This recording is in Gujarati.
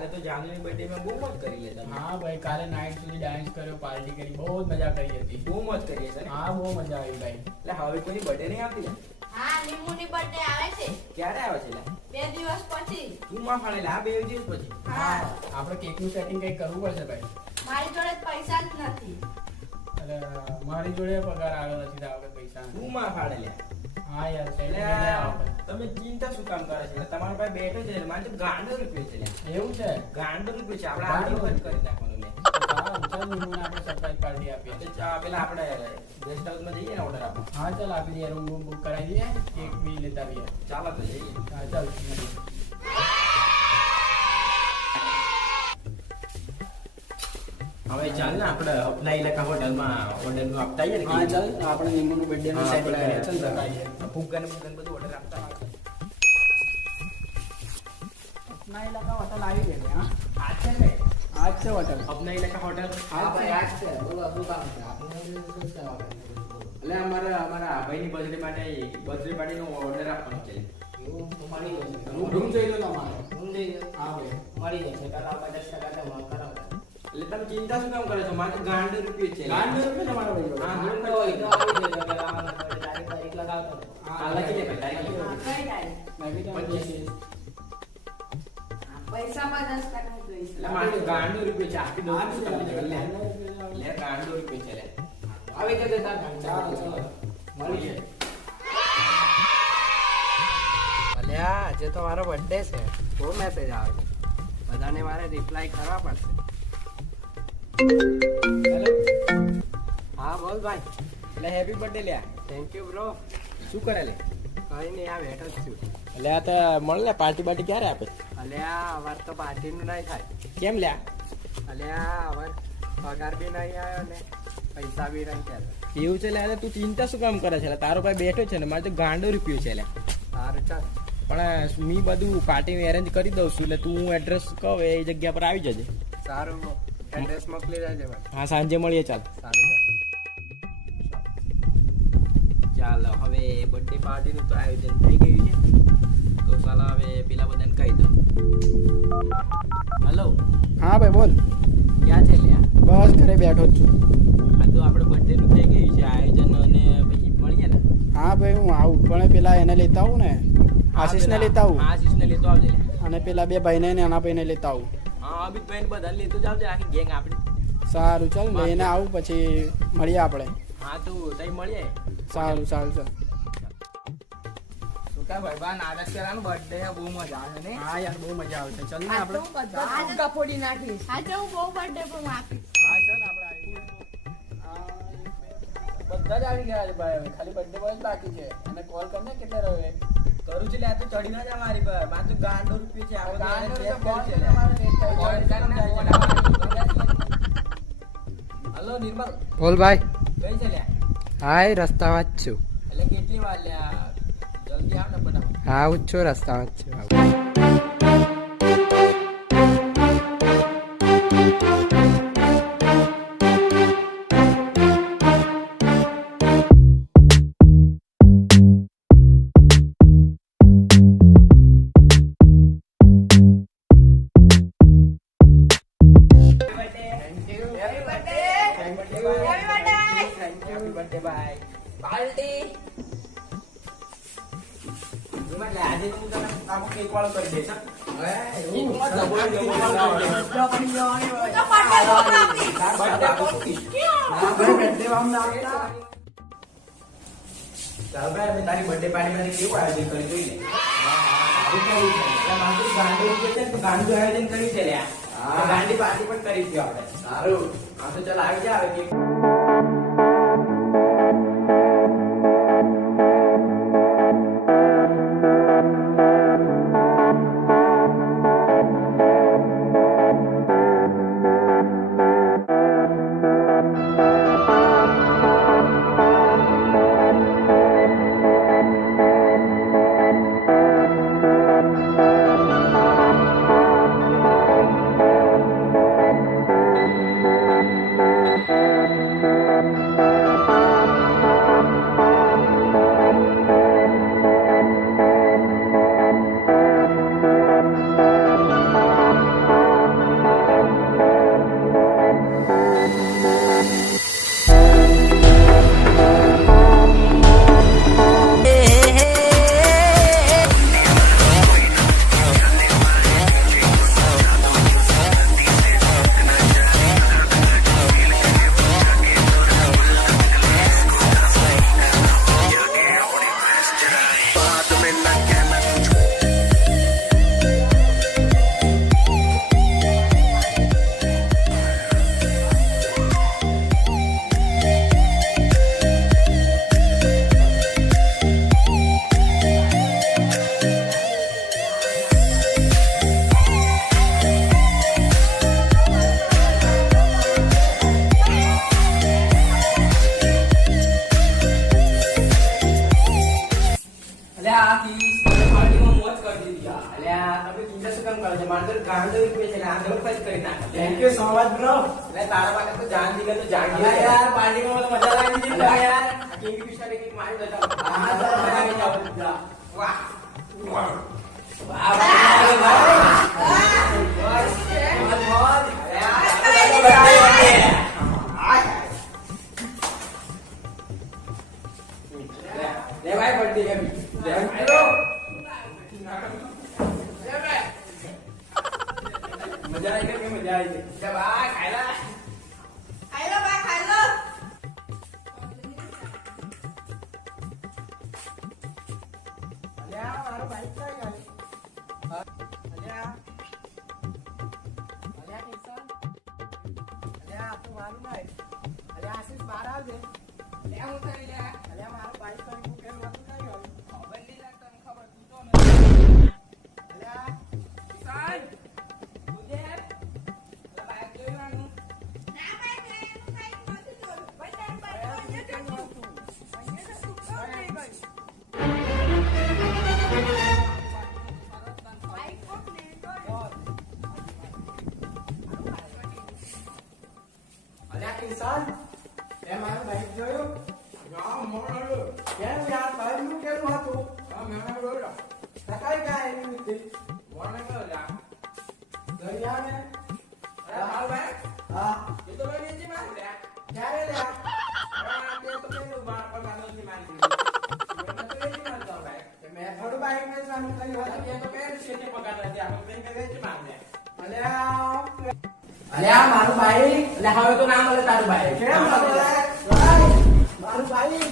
કાલે તો જાનુની બર્થડે માં બહુ મોજ કરી લે તમે. હા ભાઈ, કાલે નાઈટ સુધી ડાન્સ કર્યો, પાર્ટી કરી, બહુ જ મજા કરી હતી. બહુ મોજ કરી છે ને. હા, બહુ મજા આવી ભાઈ. એટલે હવે કોઈની બર્થડે નહીં આવતી ને? હા, લીંબુની બર્થડે આવે છે ક્યારે આવે છે લે? 2 દિવસ પછી. તું માં ફાળે લે આ 2 દિવસ પછી. હા, આપણે કેકનું સેટિંગ કંઈક કરવું પડશે ભાઈ. મારી જોડે પૈસા જ નથી. એટલે મારી જોડે પગાર આવ્યો નથી આ વખત પૈસા. તું માં ફાળે લે. હા યાર, એટલે સેટિંગ તમે ચિંતા શું કામ કરે છે? તમારા પાસે બેઠો છે મારે તો ગાંડો રૂપિયો છે લે. એવું છે. ગાંડો રૂપિયો છે. આપણે આડી બંધ કરી નાખવાનું લે. ચાલ નિર્મળને આપણે સરપ્રાઈઝ પાર્ટી આપીએ. પેલા આપણે ગેસ્ટ હાઉસમાં જઈએ ને ઓર્ડર આપો. હા ચાલ આપી દઈએ, રૂમ બુક કરાવી દઈએ, કેક બી લેતા આવીએ. ચાલો તો જઈએ. હા ચાલ મળીએ. હવે ચાલ ને આપણે અપના ઇલાકા હોટલમાં ઓર્ડરનું આપતા આવીએ ને. હા ચાલ, આપણે નિર્મળનું બર્થડે નું સેટિંગ કરીએ. ચાલ આપણે બતાવીએ. ફુગ્ગા ને બધું ઓર્ડર આપતા આવીએ. अपना इलाका होटल આવી ગઈ છે. હા આ છે ને આજ છે હોટલ. અપના ઇલાકા હોટલ. હા ભાઈ આજ છે. બોલો શું કામ છે આપણે? એટલે અમારા ભાઈની બર્થડે પાર્ટીનો ઓર્ડર આપવાનો છે. એવું મળી જશે. રૂમ જોઈ લો તમારે. રૂમ જોઈ લો. હા ભાઈ મળી જશે. કાલા 50% કરાવો. એટલે તમે ચિંતા શું કામ કરો છો? મારે તો ગાંડો રૂપિયો છે. ગાંડો રૂપિયો તમારો ભાઈ. હા, ગાંડો હોય તો આવી જશે. પેલા તારીખ લગાવતો. હા, લખી દે ભાઈ તારીખ. હા, કઈ તારીખ? મેં બી તમને કહીશ. પૈસામાં 10% જોઈશે. એટલે મારે તો ગાંડો રૂપિયો છે. આપી દો આપી દો. લે ગાંડો રૂપિયો છે લે. આવી જશે તાર. ચાલો ચાલો મળી જશે. અલ્યા આજે તો મારો બર્થડે છે. બહુ મેસેજ આવે છે. બધાને મારે રિપ્લાય કરવા પડશે. હેલો. હા બોલ ભાઈ. એટલે હેપી બર્થડે લે. Thank you bro. શું કરે લે? કઈ નહીં, આ બેઠો જ છું. એટલે આ તો મળે ને પાર્ટી ક્યારે આપે? અલ્યા અવાર તો પાર્ટીનું નહીં થાય. કેમ લે? અલ્યા અવાર પગાર બી નહીં આવ્યો ને પૈસા બી નહીં કહેતો. એવું છે લે. તું ચિંતા શું કામ કરે છે? તારો ભાઈ બેઠો છે ને, મારે તો ગાંડો રૂપિયો છે લે. સારું ચાલ. પણ મેં બધું પાર્ટી એરેન્જ કરી દઉં છું. એટલે તું એડ્રેસ કહો એ જગ્યા પર આવી જજે. સારું, એડ્રેસ મોકલી દેજે ભાઈ. હા, સાંજે મળીએ. ચાલ સારું ચાલ. ચાલો હવે બર્થડે પાર્ટીનું તો આયોજન થઈ ગયું છે. તો ચાલો હવે પેલા બધાને કહી દઉં. હેલો. હા ભાઈ બોલ. ક્યાં છે લ્યા? બસ ઘરે બેઠો જ છું. આ તો આપણે બર્થડેનું થઈ ગયું છે આયોજન, અને પછી મળીએ ને. હા ભાઈ હું આવું, પણ પેલા એને લેતા આવું ને, આશીષને લેતા આવું. હા, આશીષને લેતો આવજે લ્યા. અને પેલા 2 ભાઈને ને એના ભાઈને લેતા આવું. હા, અમિતભાઈને બધા લેતો જ આવજે, આખી ગેંગ આપણી. સારું ચાલ, લઈને આવું પછી મળીએ આપણે. હા, તું તઈ મળીએ. સારું સારું ચાલ. શું કા ભાઈ બા નાટક કરવાનું બર્થડે બહુ મજા આવે ને. હા યાર બહુ મજા આવશે. ચાલ ને આ આપણે. તો હું બધા ફુગ્ગા ફોડી નાખીશ. આજે હું બહુ બર્થડે પર આપીશ. હા ચાલ આપણે આવી ગયા. બધા જ આવી ગયા છે ભાઈ. હવે ખાલી બર્થડે બોય જ બાકી છે. એને કોલ કરને કેટલે રહ્યો એ. કરું છું લે. આ તો ચડી ના જા મારી પર. મારે તો ગાંડો રૂપિયો છે. આવો ગાંડો તો રૂપિયો છે છે લે. તમારે લેટ થાય. કોલ હલો નિર્મલ, બોલ ભાઈ. કઈ છે લે? હાય રસ્તામાં જ છું. એટલે કેટલી વાર લે? જલ્દી આવ ને ફટાફટ. હા હું જ છું, રસ્તામાં જ છું. Happy birthday bye. Party. Nirmal લે, આજે તો હું તને આખો કેક વાળો કરી દઈશ. હવે કેકમાં ડબલ હું તો બર્થડે પર આપીશ. બર્થડે વામ ના આવતા. ચાલ ભાઈ, અમે તારી બર્થડે પાર્ટીમાં કેવું આયોજન કરી જોઈ લે. સારું કર્યું છે. એટલે મારું ગાંડો રૂપિયો છે ને, તો ગાંડું આયોજન કર્યું છે લે. હા. ગાંડી પાર્ટી પણ કરી છે આપણે. સારું. હા તો ચાલ આવી જા હવે કેક. તું છે આ તો ફર્સ્ટ કરી નાખ thank you so much bro. એટલે તારા માટે તો જાન દીકર તો જાન અલા યાર પાર્ટીમાં તો મજા લાગી હતી અલા યાર. યાર કિંગ ફિશર એક મારી દેતા હા, ચાલ, બનાવી જાઓ જા. વાહ વાહ વાહ ભાઈ લે ભાઈ બર્થડે હેપી થેન્ક યુ. મજા આવી કે મજા આવી લે ભાઈ ખાયલા ખાઈ લો બા ખાઈ લો અલ્યા મારો બાઈક ક્યાં ગયો? અલ્યા અલ્યા કિશન, અલ્યા આ તો મારું નહીં. અલ્યા આશીષ બહાર આવજે. લે હું થઈ લે અલ્યા મારું બાઈક કઈ મૂકેલું હતું ક્યાં ગયું? ખબર નહીં લાગતો ખબર તું તો નથી અલ્યા કિસાન તુજે બાઈક જોઈવાનું ના ભાઈ મેં એનું કાંઈ નથી જોયું ભાઈ તાર પાસે અહીંયા જતું અહીંયા જતું તો થઈ ગયું ભાઈ કોક ને તો અલ્યા કિશન, તે મારું બાઈક જોયું? ગામ મોડો કેમ યાર બાઈક મૂકેલું હતું? આ મેના બોલો સકાઈ કાંઈ એવી નથી. મોને કરો જા ઘરે આવ ને. અરે હાલ ભાઈ હા, એ તો ભાઈ નીચે માર લે ક્યારે લ્યા? આ તે તો પેલું બાર પર કાનો થી મારી દીધું મેં તો એ જ મારતો ભાઈ તે મેં થોડું બાઈક ને ચાલુ કર્યું હતું. એ તો પેર છે તે પગાર નથી આપણે કઈ કઈ જ માર લે અલ્યા અલ્યા મારું ભાઈ એટલે હવે તો નામ બોલે તારું ભાઈ કેમ બોલે? ભાઈ, મારું બાઈક.